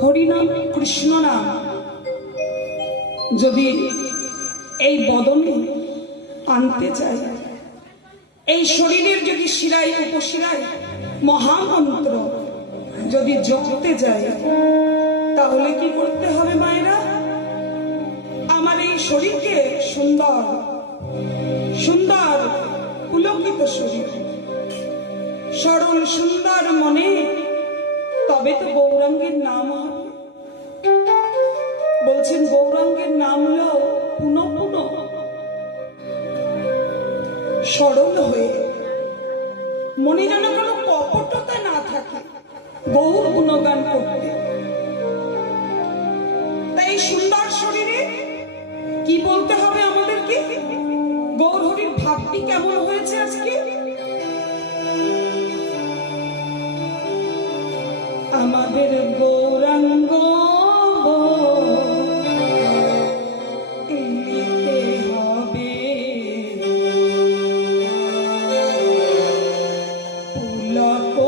হরিনাম কৃষ্ণ নাম যদি এই বদনে আনতে চাই, এই শরীরের যদি শিরায় উপশিরায় মহামন্ত্র যদি জপতে যায়, তাহলে কি করতে হবে মায়েরা? আমার এই শরীরকে সুন্দর সুন্দর পুলকিত শরীর, সরল সুন্দর মনে, তবে তো গৌরাঙ্গের নাম হবে। বলছেন গৌরাঙ্গের নাম লো পুনঃ পুনঃ, সরল হয়ে, মনে যেন কোনো কপটতা না থাকে, বহু গুণগান করতে। তাই সুন্দর শরীরে কি বলতে হবে আমাদেরকে? গৌর হরির ভাবটি কেমন হয়েছে আজকে? আমাদের গৌরাঙ্গ নিতে হবে পুলক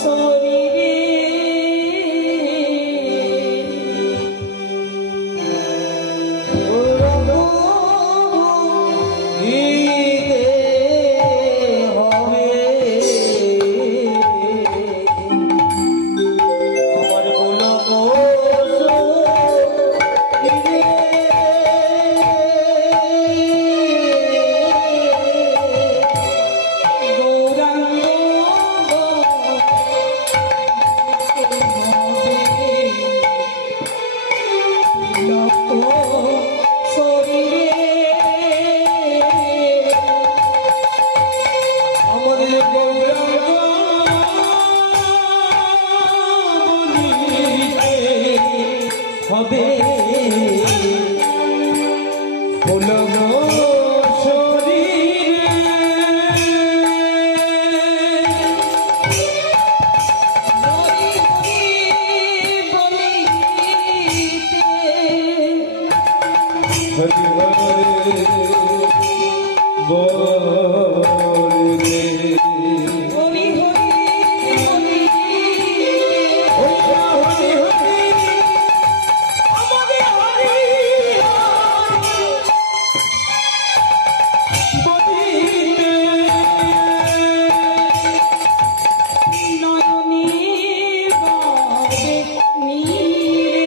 শরীরে, oh